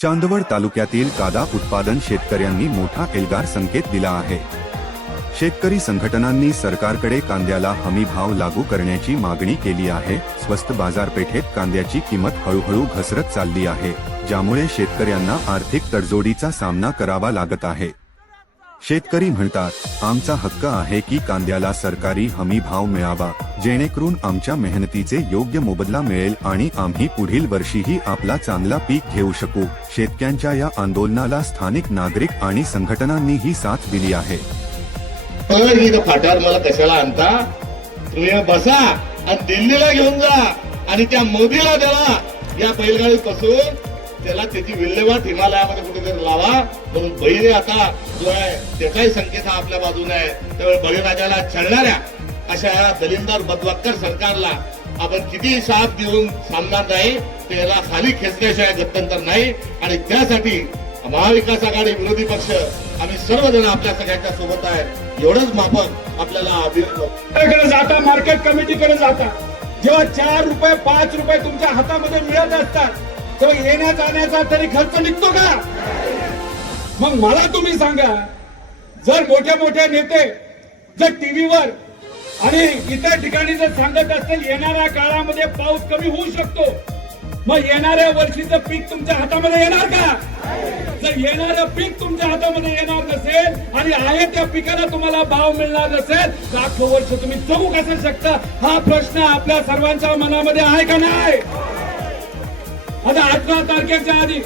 चांदवड तालुक्यातील कांदा उत्पादन शेतकऱ्यांनी मोठा एल्गार संकेत दिला आहे। शेतकरी संघटनांनी सरकारकडे कांद्याला हमी भाव लागू करण्याची मागणी केली आहे। स्वस्त बाजारपेठेत कांद्याची किंमत हळूहळू घसरत चालली आहे, ज्यामुळे शेतकऱ्यांना आर्थिक तडजोडीचा सामना करावा लागत आहे। शेतकरी म्हणतात, आमचा हक्क आहे की कांद्याला सरकारी हमी भाव मिळावा, जेणेकरून आमच्या मेहनतीचे योग्य मोबदला मिळेल आणि आम्ही पुढील वर्षीही आपला चांगला पीक घेऊ शकू। शेतकऱ्यांच्या या आंदोलनाला स्थानिक नागरिक आणि संघटनांनीही साथ दिली आहे। फाट्यावर मला कशाला आणता, तुम्ही बसा आणि दिल्लीला घेऊन जा आणि त्या मोदीला द्यावा, या बैलगाडी पासून त्याला त्याची विल्हेवाट हिमालयामध्ये कुठेतरी लावा। म्हणून बळीने आता जो आहे त्याचाही संकेत हा आपल्या बाजूने आहे। त्यामुळे बळीराजाला छळणाऱ्या अशा दलिंदर बदवक्कर सरकारला आपण किती साथ देऊन थांबणार नाही, त्याला खाली खेचण्याशिवाय गत्यंतर नाही। आणि त्यासाठी महाविकास आघाडी विरोधी पक्ष आम्ही सर्वजण आपल्या सगळ्यांच्या सोबत आहे। एवढंच माफक आपल्याला जाता मार्केट कमिटीकडे जाता, जेव्हा 4 रुपये 5 रुपये तुमच्या हातामध्ये मिळत असतात तेव्हा येण्या जाण्याचा तरी खर्च निघतो का? मग मला तुम्ही सांगा, जर मोठे मोठे नेते जर टीव्हीवर आणि इतर ठिकाणी जर सांगत असतील येणाऱ्या काळामध्ये पाऊस कमी होऊ शकतो, मग येणाऱ्या वर्षीचं पीक तुमच्या हातामध्ये येणार का? जर येणारं पीक तुमच्या हातामध्ये येणार नसेल आणि आहे त्या पिकाला तुम्हाला भाव मिळणार नसेल, लाखो वर्ष तुम्ही जगू कसं शकता? हा प्रश्न आपल्या सर्वांच्या मनामध्ये आहे का नाही? आता 18 तारखेच्या आधी